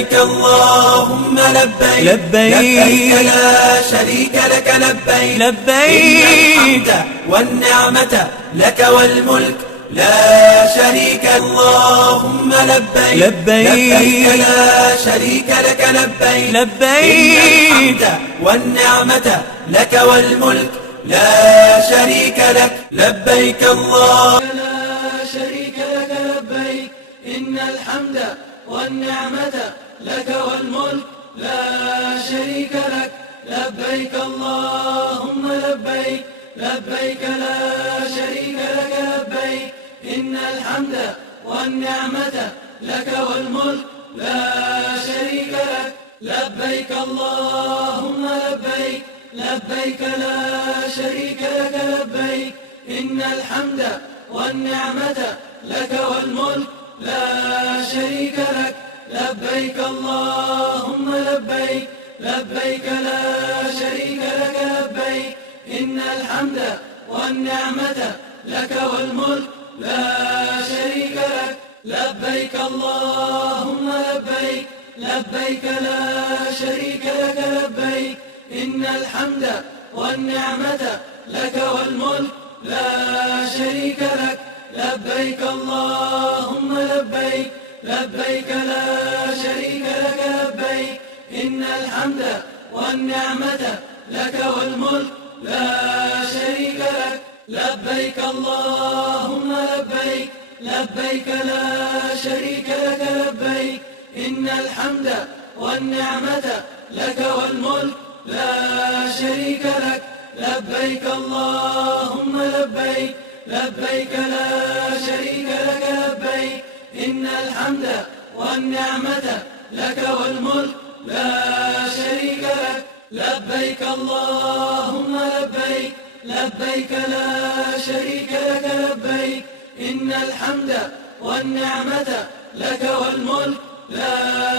لبيك اللهم لبيك لبيك لا شريك لك لبيك إن الحمد والنعمة لك والملك لا شريك. اللهم لبيك لبيك لا شريك لك لبيك إن الحمد والنعمة لك والملك لا شريك لك. لبيك الله لا شريك لك لبيك إن الحمد والنعمة لك والملك لا شريك لك. لبيك اللهم لبيك لبيك لا شريك لك لبيك إن الحمد والنعمة لك والملك لا شريك لك. لبيك اللهم لبيك لبيك لا شريك لك لبيك إن الحمد والنعمة لك والملك لا شريك لك. لبيك اللهم لبيك لبيك لا شريك لك لبيك إن الحمد والنعمة لك والملك لا شريك لك. لبيك اللهم لبيك لبيك لا شريك لك لبيك إن الحمد والنعمة لك والملك لا شريك لك. لبيك اللهم لبيك لبيك لا شريك لك لبيك إن الحمد والنعمة لك والملك لا شريك لك. لبيك اللهم لبيك لبيك لا شريك لك لبيك إن الحمد والنعمة لك والملك لا شريك لك. لبيك اللهم لبيك لبيك لا شريك لك لبيك إن الحمد والنعمة لك والملك لا شريك لك. لبيك اللهم لبيك لبيك لا شريك لك لبيك إن الحمد والنعمة لك والملك لا